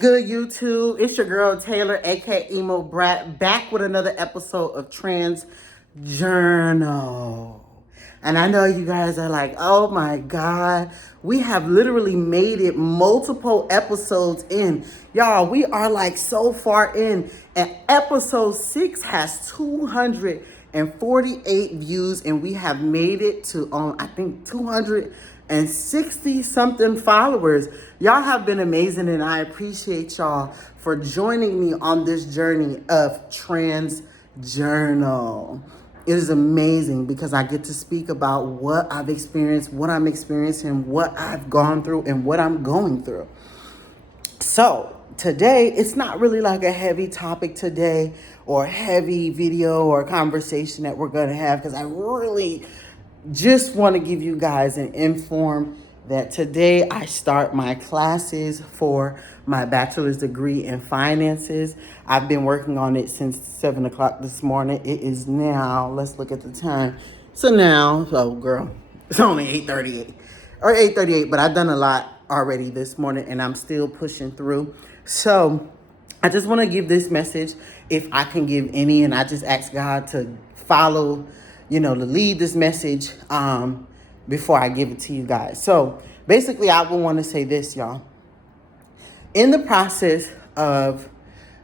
good, YouTube? It's your girl Taylor, aka Emo Brat, back with another episode of Trans Journal. And I know you guys are like, oh my God, we have literally made it multiple episodes in. Y'all, we are like so far in. And episode 6 has 248 views, and we have made it to, I think, 260 something followers. Y'all have been amazing, and I appreciate y'all for joining me on this journey of Trans Journal. It is amazing because I get to speak about what I've experienced, what I'm experiencing, what I've gone through, and what I'm going through. So today, it's not really like a heavy topic today or a heavy video or conversation that we're going to have, because I really just want to give you guys an inform that today I start my classes for my bachelor's degree in finances. I've been working on it since 7 o'clock this morning. It is now, let's look at the time. So now, oh girl, it's only 8:38 or 8:38, but I've done a lot already this morning and I'm still pushing through. So I just want to give this message, if I can give any, and I just ask God to follow, to lead this message before I give it to you guys. So basically, I would want to say this, y'all. In the process of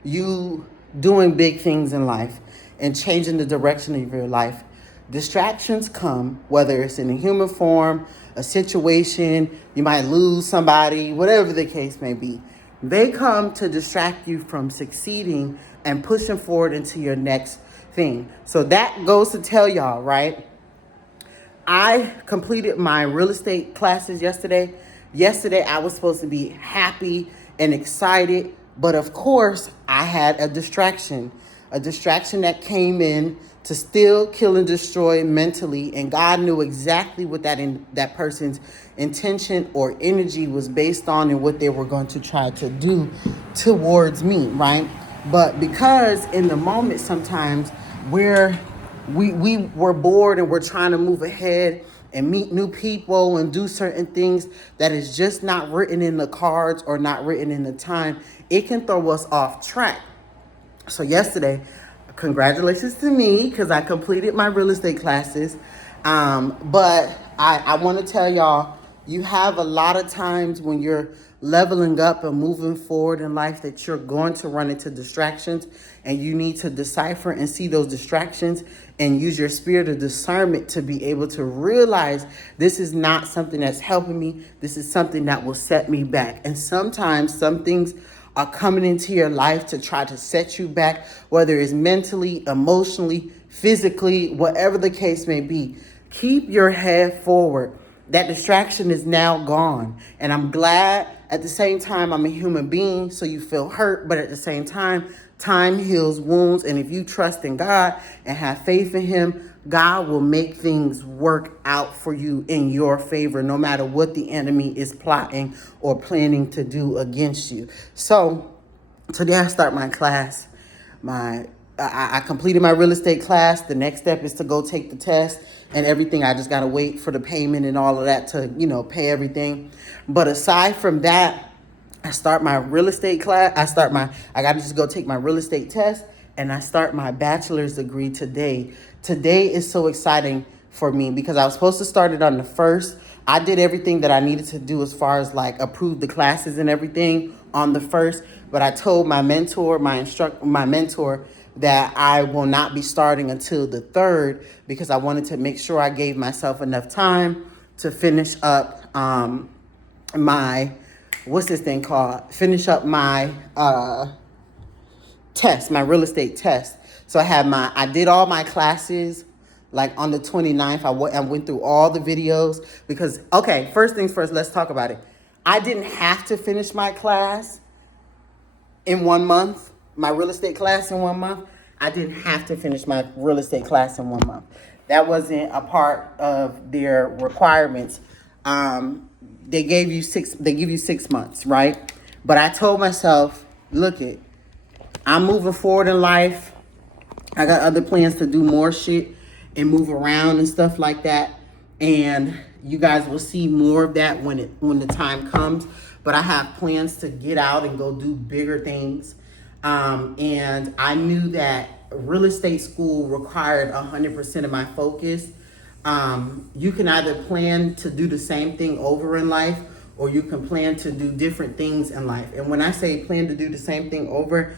you doing big things in life and changing the direction of your life, distractions come, whether it's in a human form, a situation, you might lose somebody, whatever the case may be. They come to distract you from succeeding and pushing forward into your next thing. So that goes to tell y'all, right? I completed my real estate classes yesterday. Yesterday, I was supposed to be happy and excited, but of course, I had a distraction that came in to still kill and destroy mentally, and God knew exactly what that person's intention or energy was based on and what they were going to try to do towards me, right? But because in the moment sometimes we were bored and we're trying to move ahead and meet new people and do certain things that is just not written in the cards or not written in the time, it can throw us off track. So yesterday, congratulations to me because I completed my real estate classes. But I want to tell y'all, you have a lot of times when you're leveling up and moving forward in life that you're going to run into distractions, and you need to decipher and see those distractions and use your spirit of discernment to be able to realize this is not something that's helping me. This is something that will set me back. And sometimes some things are coming into your life to try to set you back, whether it's mentally, emotionally, physically, whatever the case may be. Keep your head forward. That distraction is now gone. And I'm glad. At the same time, I'm a human being, so you feel hurt. But at the same time heals wounds. And if you trust in God and have faith in Him, God will make things work out for you in your favor, no matter what the enemy is plotting or planning to do against you. So today I start my class. I completed my real estate class. The next step is to go take the test and everything. I just got to wait for the payment and all of that to, pay everything. But aside from that, I start my real estate class. I got to just go take my real estate test, and I start my bachelor's degree today. Today is so exciting for me because I was supposed to start it on the 1st. I did everything that I needed to do as far as like approve the classes and everything on the 1st. But I told my mentor, that I will not be starting until the 3rd because I wanted to make sure I gave myself enough time to finish up finish up my test, my real estate test. So I did all my classes like on the 29th. I went through all the videos because, okay, first things first, let's talk about it. I didn't have to finish my class in 1 month, my real estate class in 1 month. I didn't have to finish my real estate class in 1 month. That wasn't a part of their requirements. They give you 6 months, right? But I told myself, I'm moving forward in life. I got other plans to do more shit and move around and stuff like that. And you guys will see more of that when the time comes. but I have plans to get out and go do bigger things. And I knew that real estate school required 100% of my focus. You can either plan to do the same thing over in life, or you can plan to do different things in life. And when I say plan to do the same thing over,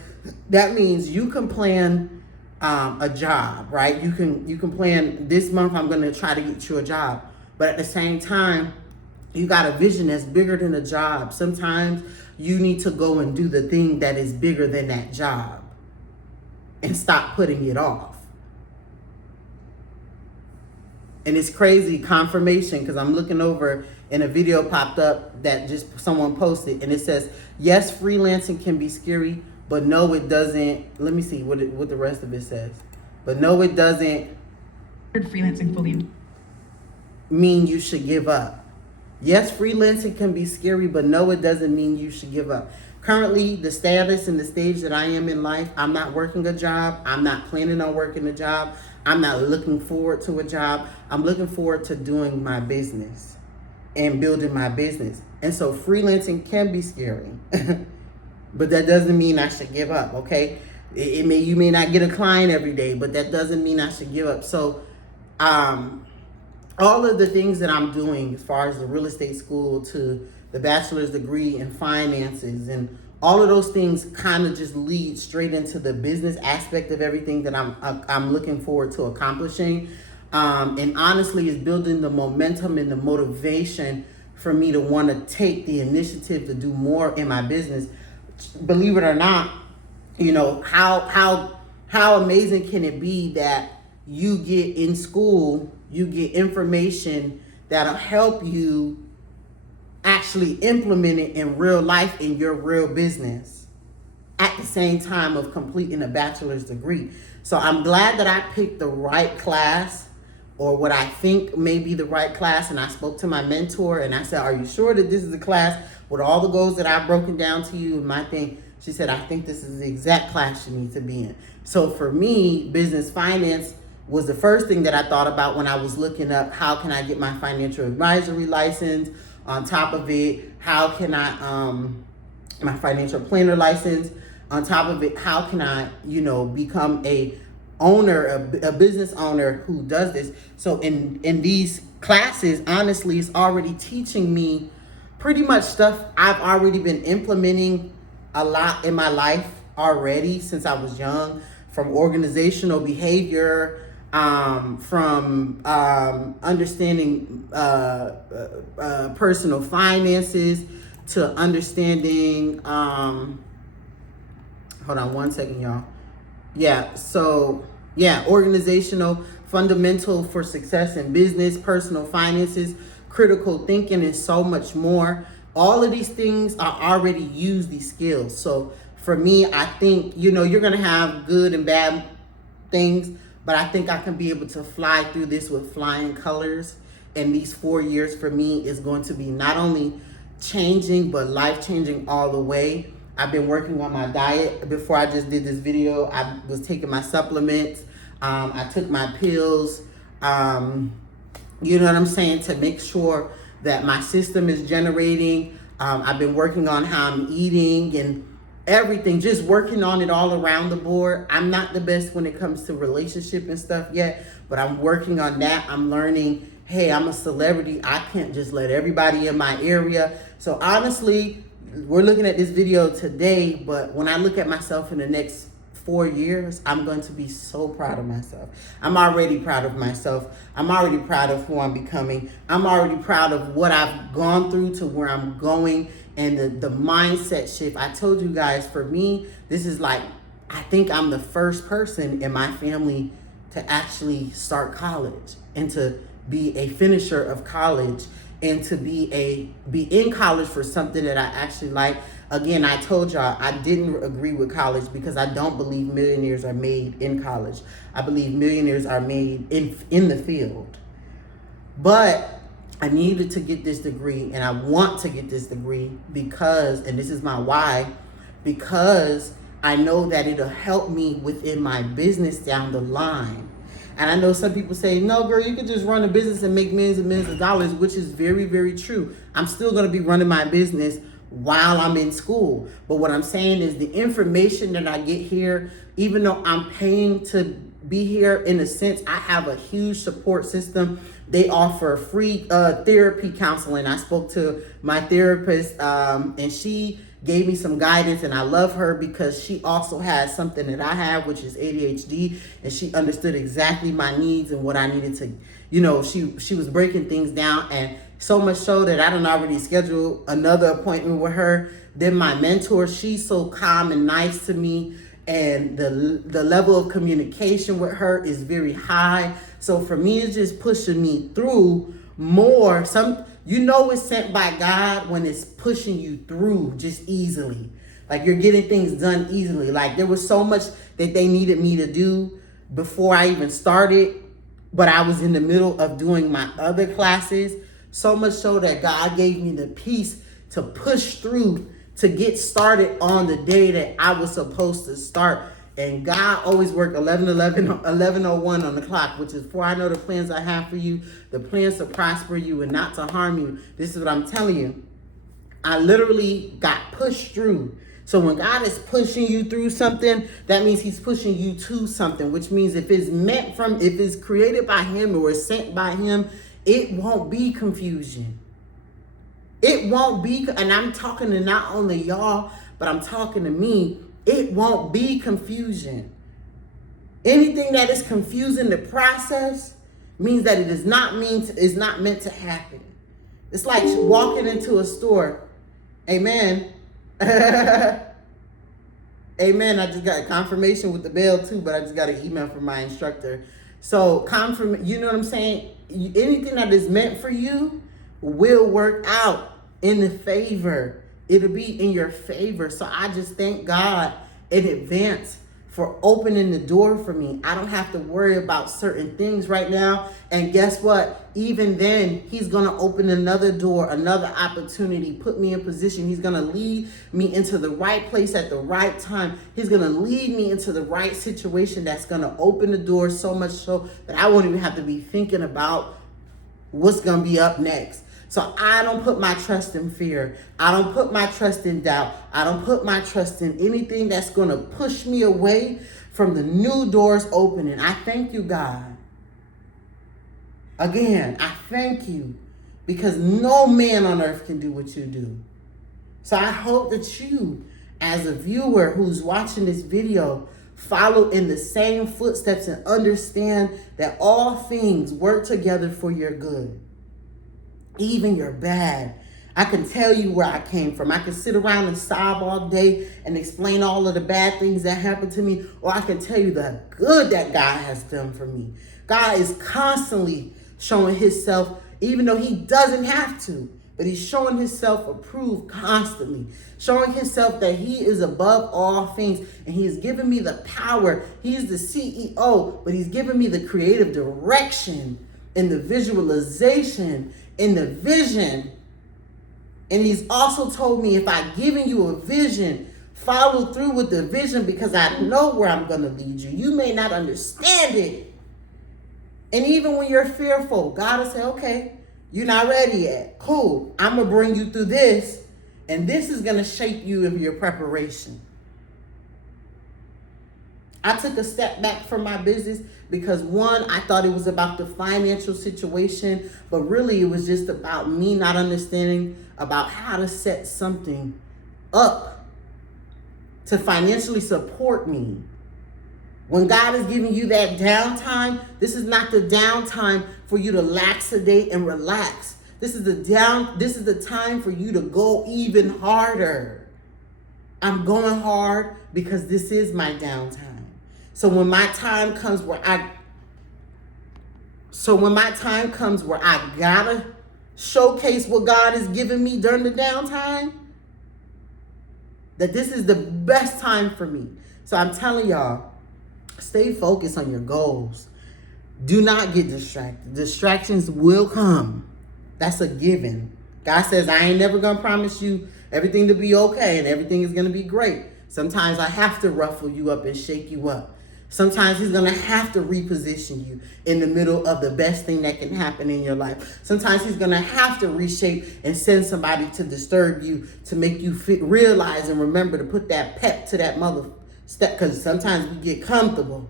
that means you can plan a job, right? You can plan, this month I'm going to try to get you a job, but at the same time, you got a vision that's bigger than a job. Sometimes you need to go and do the thing that is bigger than that job and stop putting it off. And it's crazy confirmation, because I'm looking over and a video popped up that just someone posted, and it says, yes, freelancing can be scary, but no, it doesn't. Let me see what the rest of it says. But no, it doesn't freelancing fully mean you should give up. Yes, freelancing can be scary, but no, it doesn't mean you should give up. Currently, the status and the stage that I am in life, I'm not working a job. I'm not planning on working a job. I'm not looking forward to a job. I'm looking forward to doing my business and building my business. And so freelancing can be scary, but that doesn't mean I should give up, okay? You may not get a client every day, but that doesn't mean I should give up. So, all of the things that I'm doing, as far as the real estate school to the bachelor's degree in finances, and all of those things kind of just lead straight into the business aspect of everything that I'm looking forward to accomplishing. And honestly, it's building the momentum and the motivation for me to want to take the initiative to do more in my business. Believe it or not, you know, how amazing can it be that you get in school, you get information that'll help you actually implement it in real life in your real business at the same time of completing a bachelor's degree. So I'm glad that I picked the right class, or what I think may be the right class. And I spoke to my mentor and I said, are you sure that this is the class with all the goals that I've broken down to you and my thing? She said, I think this is the exact class you need to be in. So for me, business finance was the first thing that I thought about when I was looking up how can I get my financial advisory license. On top of it, how can I, my financial planner license. On top of it, how can I, become a business owner who does this. So in these classes, honestly, it's already teaching me pretty much stuff I've already been implementing a lot in my life already since I was young, from organizational behavior, from understanding personal finances, to understanding, hold on one second, y'all. Organizational, fundamental for success in business, personal finances, critical thinking, and so much more. All of these things are already used, these skills. So for me, I think, you're going to have good and bad things, but I think I can be able to fly through this with flying colors. And these 4 years for me is going to be not only changing, but life-changing all the way. I've been working on my diet. Before I just did this video, I was taking my supplements. I took my pills, you know what I'm saying, to make sure that my system is generating. I've been working on how I'm eating and everything, just working on it all around the board. I'm not the best when it comes to relationship and stuff yet, but I'm working on that. I'm learning, hey, I'm a celebrity. I can't just let everybody in my area. So honestly, we're looking at this video today, but when I look at myself in the next 4 years, I'm going to be so proud of myself. I'm already proud of myself. I'm already proud of who I'm becoming. I'm already proud of what I've gone through to where I'm going, and the mindset shift. I told you guys, for me, this is like, I think I'm the first person in my family to actually start college and to be a finisher of college and to be in college for something that I actually like. Again, I told y'all I didn't agree with college because I don't believe millionaires are made in college. I believe millionaires are made in the field. But I needed to get this degree, and I want to get this degree because, and this is my why, because I know that it'll help me within my business down the line. And I know some people say, no, girl, you could just run a business and make millions and millions of dollars, which is very, very true. I'm still going to be running my business, while I'm in school. But what I'm saying is the information that I get here, even though I'm paying to be here, in a sense, I have a huge support system. They offer free therapy counseling. I spoke to my therapist and she gave me some guidance, and I love her because she also has something that I have, which is ADHD, and she understood exactly my needs and what I needed to, she was breaking things down, and so much so that I done already scheduled another appointment with her. Then my mentor, she's so calm and nice to me, and the level of communication with her is very high. So for me, it's just pushing me through more. It's sent by God when it's pushing you through just easily. Like you're getting things done easily. Like there was so much that they needed me to do before I even started, but I was in the middle of doing my other classes. So much so that God gave me the peace to push through to get started on the day that I was supposed to start. And God always worked 11:01 on the clock, which is, for I know the plans I have for you, the plans to prosper you and not to harm you. This is what I'm telling you. I literally got pushed through. So when God is pushing you through something, that means he's pushing you to something, which means if it's created by him or is sent by him, it won't be confusion. It won't be, and I'm talking to not only y'all, but I'm talking to me. It won't be confusion. Anything that is confusing the process means that it is not meant to happen. It's like walking into a store. Amen. Amen. I just got confirmation with the bell too, but I just got an email from my instructor. So you know what I'm saying? Anything that is meant for you will work out in the favor. It'll be in your favor. So I just thank God in advance for opening the door for me. I don't have to worry about certain things right now. And guess what? Even then, he's going to open another door, another opportunity, put me in position. He's going to lead me into the right place at the right time. He's going to lead me into the right situation that's going to open the door so much so that I won't even have to be thinking about what's going to be up next. So I don't put my trust in fear. I don't put my trust in doubt. I don't put my trust in anything that's going to push me away from the new doors opening. I thank you, God. Again, I thank you because no man on earth can do what you do. So I hope that you, as a viewer who's watching this video, follow in the same footsteps and understand that all things work together for your good. Even your bad. I can tell you where I came from. I can sit around and sob all day and explain all of the bad things that happened to me, or I can tell you the good that God has done for me. God is constantly showing himself, even though he doesn't have to, but he's showing himself approved constantly, showing himself that he is above all things, and he has given me the power. He's the CEO, but he's given me the creative direction and the visualization in the vision. And he's also told me, if I've given you a vision, follow through with the vision because I know where I'm going to lead you. You may not understand it. And even when you're fearful, God will say, okay, you're not ready yet. Cool. I'm going to bring you through this. And this is going to shape you in your preparation. I took a step back from my business because, one, I thought it was about the financial situation, but really it was just about me not understanding about how to set something up to financially support me. When God is giving you that downtime, this is not the downtime for you to laxate and relax. This is the time for you to go even harder. I'm going hard because this is my downtime. So when my time comes where I gotta showcase what God has given me during the downtime, that this is the best time for me. So I'm telling y'all, stay focused on your goals. Do not get distracted. Distractions will come. That's a given. God says, I ain't never gonna promise you everything to be okay and everything is gonna be great. Sometimes I have to ruffle you up and shake you up. Sometimes he's going to have to reposition you in the middle of the best thing that can happen in your life. Sometimes he's going to have to reshape and send somebody to disturb you, to make you realize and remember to put that pep to that mother step. Because sometimes we get comfortable.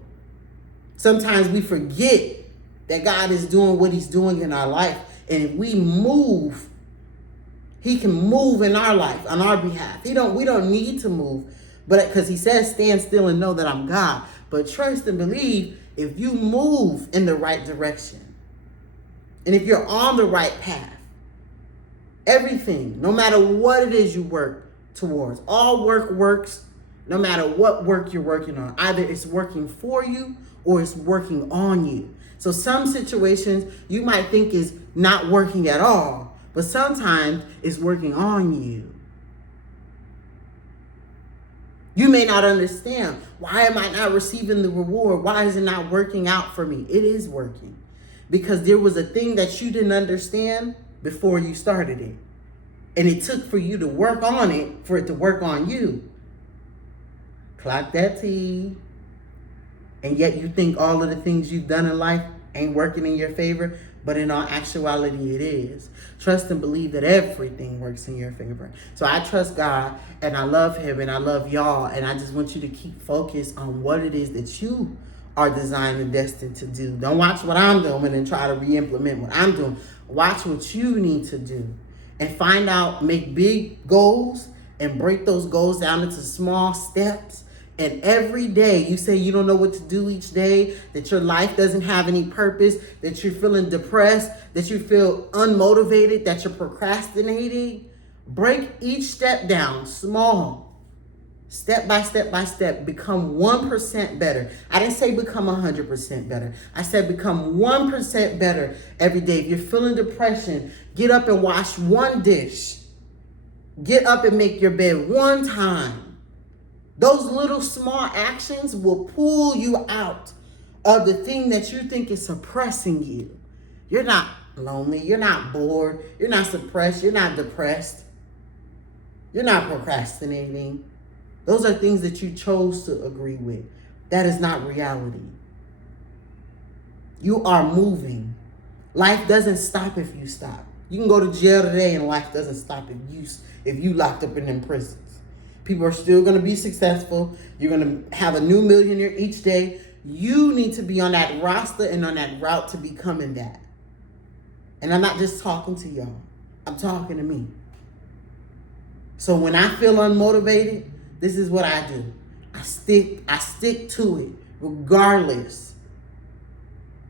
Sometimes we forget that God is doing what he's doing in our life. And if we move, he can move in our life on our behalf. We don't need to move, but because he says, stand still and know that I'm God. But trust and believe if you move in the right direction. And if you're on the right path, everything, no matter what it is you work towards, all work works, no matter what work you're working on. Either it's working for you or it's working on you. So some situations you might think is not working at all, but sometimes it's working on you. You may not understand. Why am I not receiving the reward? Why is it not working out for me? It is working because there was a thing that you didn't understand before you started it. And it took for you to work on it for it to work on you. Clock that T. And yet you think all of the things you've done in life ain't working in your favor, but in all actuality it is. Trust and believe that everything works in your favor. So I trust God and I love him and I love y'all, and I just want you to keep focused on what it is that you are designed and destined to do. Don't watch what I'm doing and try to re-implement what I'm doing. Watch what you need to do and find out, make big goals and break those goals down into small steps. And every day you say you don't know what to do each day, that your life doesn't have any purpose, that you're feeling depressed, that you feel unmotivated, that you're procrastinating. Break each step down small, step by step by step. Become 1% better. I didn't say become 100% better. I said become 1% better every day. If you're feeling depression, get up and wash one dish. Get up and make your bed one time. Those little small actions will pull you out of the thing that you think is suppressing you. You're not lonely. You're not bored. You're not suppressed. You're not depressed. You're not procrastinating. Those are things that you chose to agree with. That is not reality. You are moving. Life doesn't stop if you stop. You can go to jail today and life doesn't stop if you locked up in them prisons. People are still going to be successful. You're going to have a new millionaire each day. You need to be on that roster and on that route to becoming that. And I'm not just talking to y'all. I'm talking to me. So when I feel unmotivated, this is what I do. I stick to it regardless.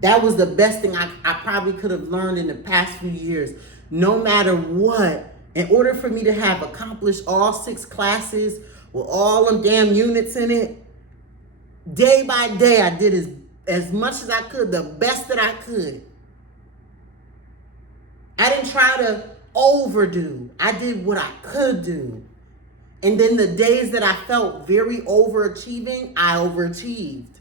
That was the best thing I probably could have learned in the past few years. No matter what, in order for me to have accomplished all 6 classes with all them damn units in it, day by day I did as much as I could, the best that I could. I didn't try to overdo. I did what I could do. And then the days that I felt very overachieving, I overachieved.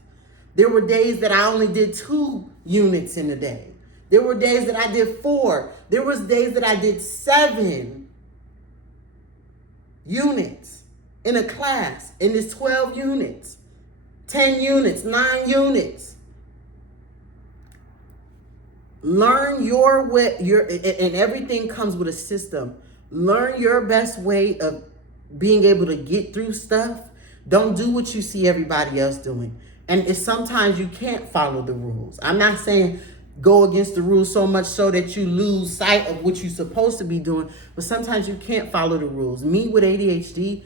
There were days that I only did 2 units in a day. There were days that I did 4. There was days that I did 7 units in a class. And it's 12 units, 10 units, 9 units. Learn your way, and everything comes with a system. Learn your best way of being able to get through stuff. Don't do what you see everybody else doing. And it's sometimes you can't follow the rules. I'm not saying go against the rules so much so that you lose sight of what you're supposed to be doing, but sometimes you can't follow the rules. Me with ADHD,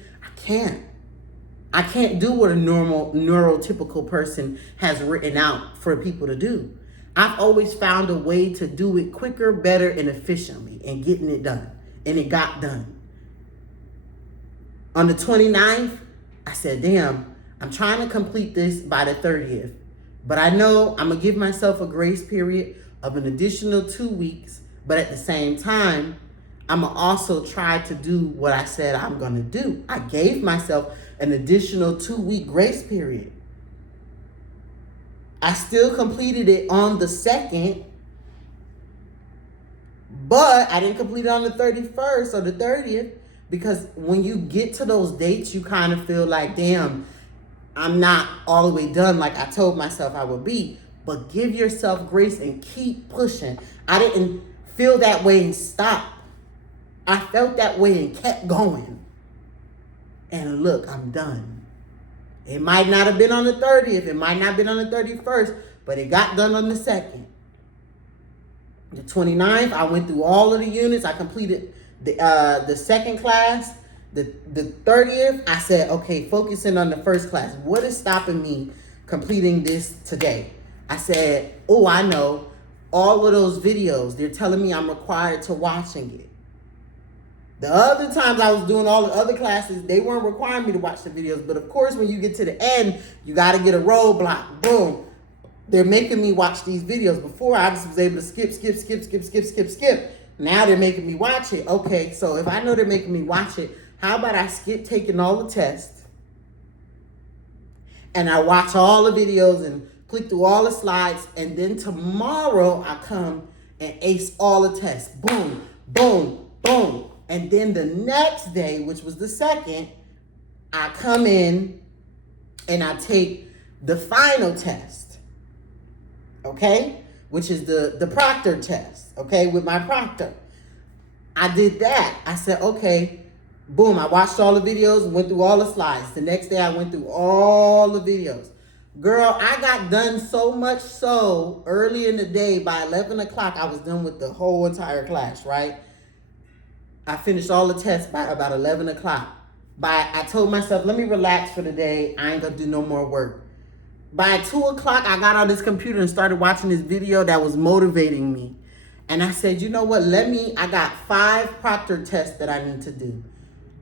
I can't do what a normal neurotypical person has written out for people to do. I've always found a way to do it quicker, better, and efficiently and getting it done. And it got done. On the 29th, I said, damn, I'm trying to complete this by the 30th. But I know I'm going to give myself a grace period of an additional 2 weeks. But at the same time, I'm going to also try to do what I said I'm going to do. I gave myself an additional 2-week grace period. I still completed it on the 2nd, but I didn't complete it on the 31st or the 30th, because when you get to those dates, you kind of feel like, damn, I'm not all the way done like I told myself I would be, but give yourself grace and keep pushing. I didn't feel that way and stop. I felt that way and kept going. And look, I'm done. It might not have been on the 30th. It might not have been on the 31st, but it got done on the 2nd. The 29th, I went through all of the units. I completed the second class. The 30th, I said, okay, focusing on the first class. What is stopping me completing this today? I said, oh, I know. All of those videos, they're telling me I'm required to watching it. The other times I was doing all the other classes, they weren't requiring me to watch the videos. But of course, when you get to the end, you got to get a roadblock. Boom. They're making me watch these videos. Before, I just was able to skip. Now they're making me watch it. Okay, so if I know they're making me watch it, how about I skip taking all the tests and I watch all the videos and click through all the slides, and then tomorrow I come and ace all the tests. Boom, boom, boom. And then the next day, which was the 2nd, I come in and I take the final test, okay? Which is the proctor test, okay, with my proctor. I did that. I said, okay, boom, I watched all the videos, went through all the slides. The next day I went through all the videos. Girl, I got done so much so early in the day, by 11 o'clock, I was done with the whole entire class, right? I finished all the tests by about 11 o'clock. I told myself, let me relax for the day. I ain't gonna do no more work. By 2 o'clock, I got on this computer and started watching this video that was motivating me. And I said, you know what, I got 5 proctor tests that I need to do.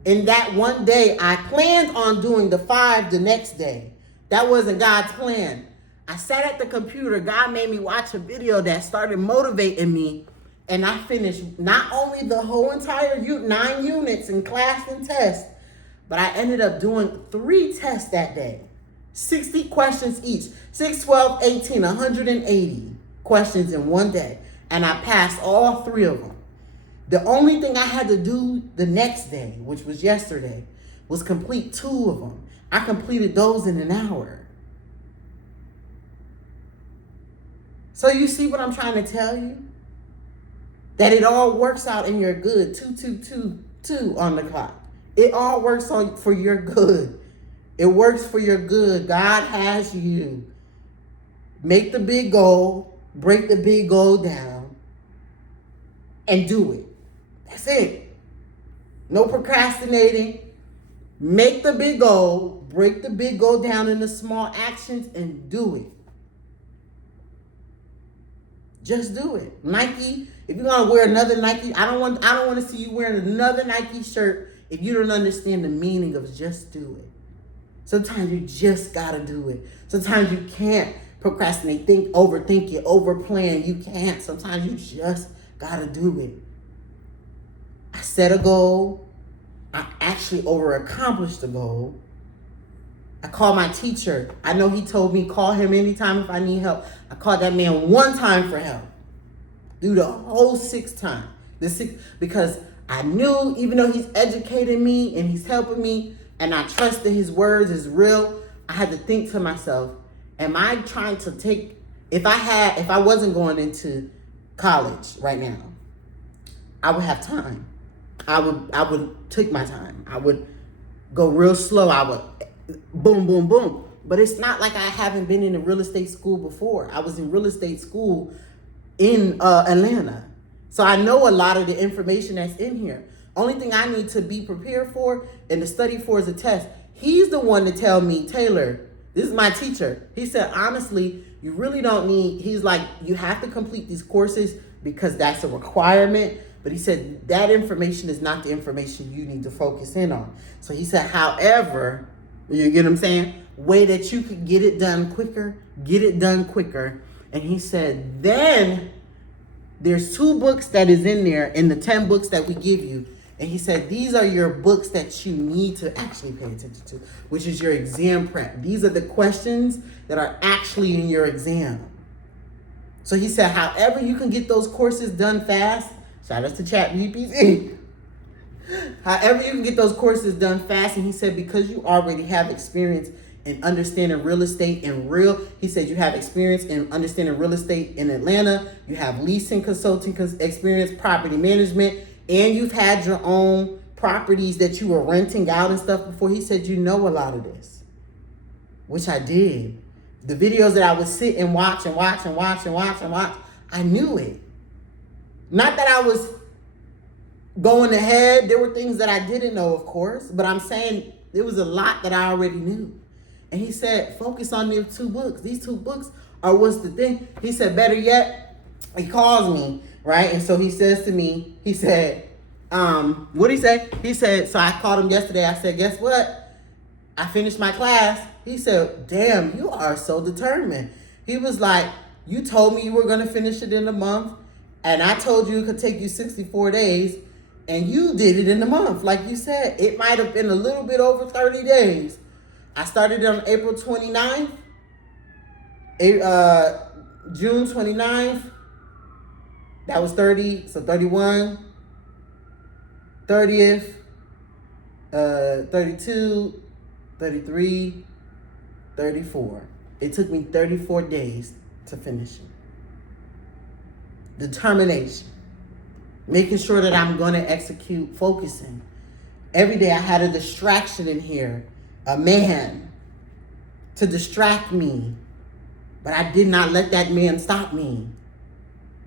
In that one day, I planned on doing the 5 the next day. That wasn't God's plan. I sat at the computer. God made me watch a video that started motivating me. And I finished not only the whole entire 9 units in class and test, but I ended up doing 3 tests that day. 60 questions each. 6, 12, 18, 180 questions in one day. And I passed all 3 of them. The only thing I had to do the next day, which was yesterday, was complete 2 of them. I completed those in an hour. So you see what I'm trying to tell you? That it all works out in your good. 2, 2, 2, 2 on the clock. It all works for your good. It works for your good. God has you. Make the big goal, break the big goal down, and do it. That's it. No procrastinating. Make the big goal, break the big goal down into small actions, and do it. Just do it. Nike, if you're gonna wear another Nike, I don't want to see you wearing another Nike shirt if you don't understand the meaning of just do it. Sometimes you just gotta do it. Sometimes you can't procrastinate, overthink it, overplan. You can't. Sometimes you just gotta do it. I set a goal. I actually over-accomplished the goal. I called my teacher. I know he told me call him anytime if I need help. I called that man 1 time for help. Do the whole 6th time. Because I knew, even though he's educating me and he's helping me, and I trust that his words is real, I had to think to myself, am I trying to take, if I wasn't going into college right now, I would have time. I would take my time. I would go real slow. I would boom, boom, boom. But it's not like I haven't been in a real estate school before. I was in real estate school in Atlanta. So I know a lot of the information that's in here. Only thing I need to be prepared for and to study for is a test. He's the one to tell me, Taylor, this is my teacher. He said, honestly, you really don't need, he's like, you have to complete these courses because that's a requirement. But he said that information is not the information you need to focus in on. So he said, however, you get what I'm saying? Way that you could get it done quicker. And he said, then there's 2 books that is in there in the 10 books that we give you. And he said, these are your books that you need to actually pay attention to, which is your exam prep. These are the questions that are actually in your exam. So he said, however you can get those courses done fast, shout out to ChatGPT. However you can get those courses done fast, and he said, because you already have experience in understanding real estate he said you have experience in understanding real estate in Atlanta, you have leasing consulting experience, property management, and you've had your own properties that you were renting out and stuff before. He said you know a lot of this, which I did. The videos that I would sit and watch, I knew it. Not that I was going ahead. There were things that I didn't know, of course, but I'm saying there was a lot that I already knew. And he said, focus on these 2 books. These 2 books are what's the thing. He said, better yet, he calls me, right? And so he says to me, he said, what'd he say? He said, so I called him yesterday. I said, guess what? I finished my class. He said, damn, you are so determined. He was like, you told me you were going to finish it in a month. And I told you it could take you 64 days. And you did it in a month. Like you said, it might have been a little bit over 30 days. I started on April 29th. June 29th. That was 30. So 31. 30th. 32. 33. 34. It took me 34 days to finish it. Determination. Making sure that I'm going to execute, focusing. Every day I had a distraction in here. A man to distract me. But I did not let that man stop me.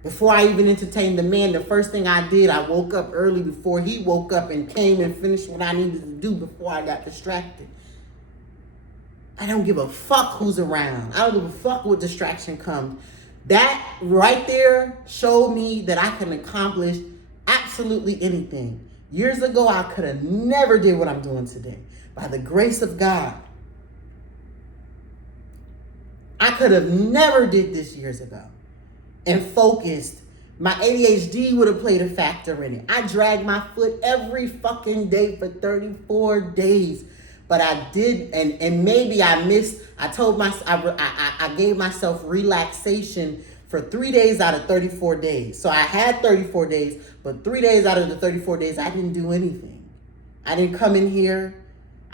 Before I even entertained the man, the first thing I did, I woke up early before he woke up and came and finished what I needed to do before I got distracted. I don't give a fuck who's around. I don't give a fuck what distraction comes. That right there showed me that I can accomplish absolutely anything. Years ago, I could have never did what I'm doing today. By the grace of God, I could have never did this years ago and focused. My ADHD would have played a factor in it. I dragged my foot every fucking day for 34 days. But I did, and maybe I missed. I told I gave myself relaxation for 3 days out of 34 days. So I had 34 days, but 3 days out of the 34 days, I didn't do anything. I didn't come in here.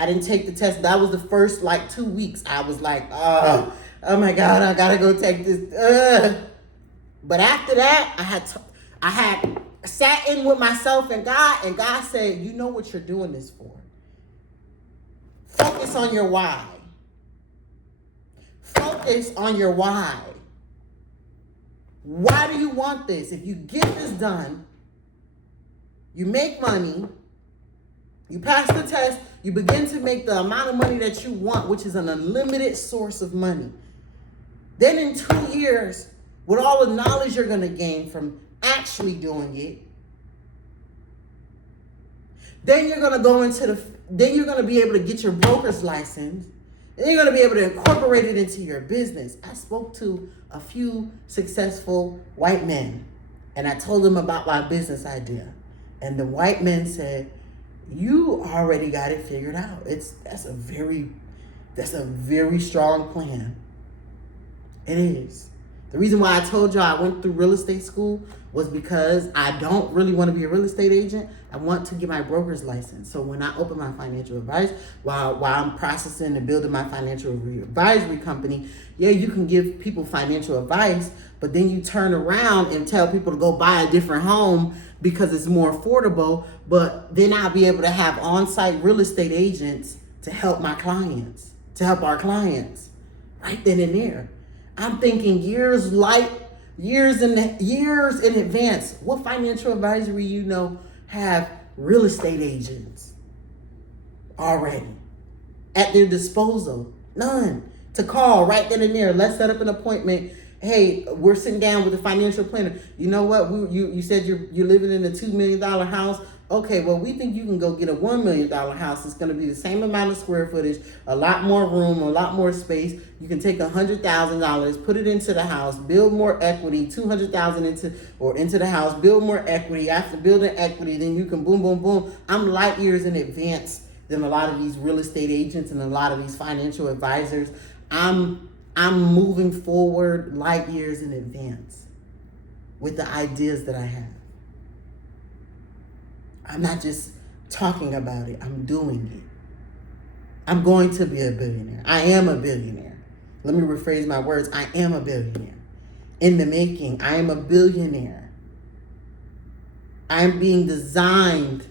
I didn't take the test. That was the first 2 weeks. I was like, oh my God, I gotta go take this. But after that, I had sat in with myself and God said, you know what you're doing this for. Focus on your why. Focus on your why. Why do you want this? If you get this done, you make money, you pass the test, you begin to make the amount of money that you want, which is an unlimited source of money. Then in 2 years, with all the knowledge you're going to gain from actually doing it, then you're going to go then you're going to be able to get your broker's license. Then you're going to be able to incorporate it into your business. I spoke to a few successful white men, and I told them about my business idea. And the white men said, you already got it figured out. That's a very strong plan. It is. The reason why I told y'all I went through real estate school was because I don't really want to be a real estate agent. I want to get my broker's license. So when I open my financial advice, while I'm processing and building my financial advisory company, yeah, you can give people financial advice, but then you turn around and tell people to go buy a different home because it's more affordable. But then I'll be able to have on-site real estate agents to help my clients, to help our clients right then and there. I'm thinking years in advance. What financial advisory have real estate agents already at their disposal? None. To call right then and there. Let's set up an appointment. Hey, we're sitting down with a financial planner. You know what? You said you're living in a $2 million house. Okay, well, we think you can go get a $1 million house. It's going to be the same amount of square footage, a lot more room, a lot more space. You can take $100,000, put it into the house, build more equity, $200,000 into the house, build more equity. After building equity, then you can boom, boom, boom. I'm light years in advance than a lot of these real estate agents and a lot of these financial advisors. I'm moving forward light years in advance with the ideas that I have. I'm not just talking about it, I'm doing it. I'm going to be a billionaire. I am a billionaire. Let me rephrase my words. I am a billionaire. In the making, I am a billionaire. I am being designed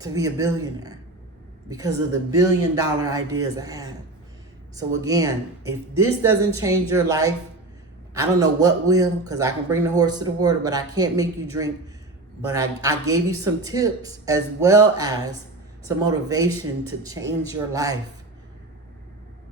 to be a billionaire because of the $1 billion ideas I have. So again, if this doesn't change your life, I don't know what will, because I can bring the horse to the water, but I can't make you drink. But I gave you some tips as well as some motivation to change your life.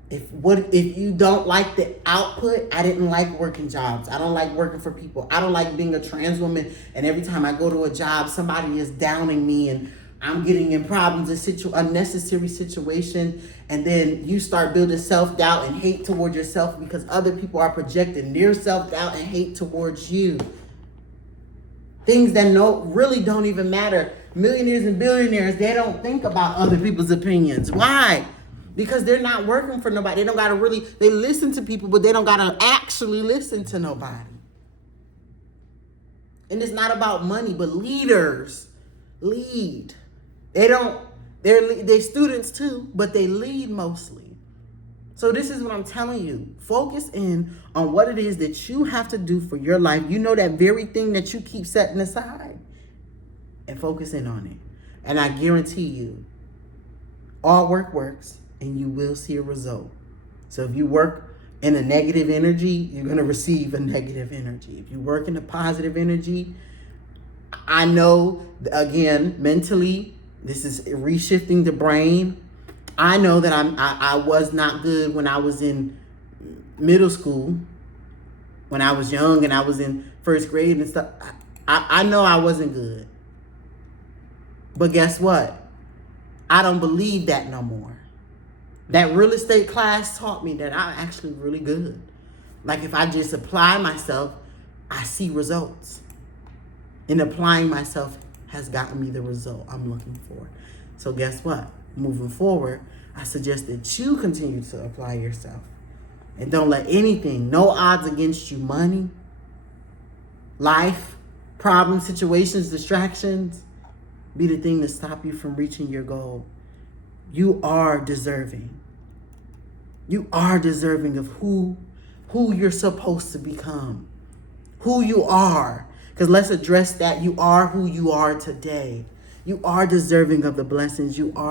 If you don't like the output, I didn't like working jobs. I don't like working for people. I don't like being a trans woman and every time I go to a job, somebody is downing me and I'm getting in problems, unnecessary situation, and then you start building self-doubt and hate toward yourself because other people are projecting their self-doubt and hate towards you. Things that really don't even matter. Millionaires and billionaires, they don't think about other people's opinions. Why? Because they're not working for nobody. They don't gotta they listen to people, but they don't gotta actually listen to nobody. And it's not about money, but leaders lead. They're students too, but they lead mostly. So this is what I'm telling you. Focus in on what it is that you have to do for your life. You know that very thing that you keep setting aside, and focus in on it. And I guarantee you, all work works and you will see a result. So if you work in a negative energy, you're going to receive a negative energy. If you work in a positive energy, I know, again, mentally, this is reshifting the brain. I know that I was not good when I was in middle school, when I was young and I was in first grade and stuff. I know I wasn't good. But guess what? I don't believe that no more. That real estate class taught me that I'm actually really good. Like if I just apply myself, I see results. And applying myself has gotten me the result I'm looking for. So guess what? Moving forward, I suggest that you continue to apply yourself. And don't let anything, no odds against you, money, life, problems, situations, distractions, be the thing to stop you from reaching your goal. You are deserving. You are deserving of who you're supposed to become. Who you are. Because let's address that. You are who you are today. You are deserving of the blessings. You are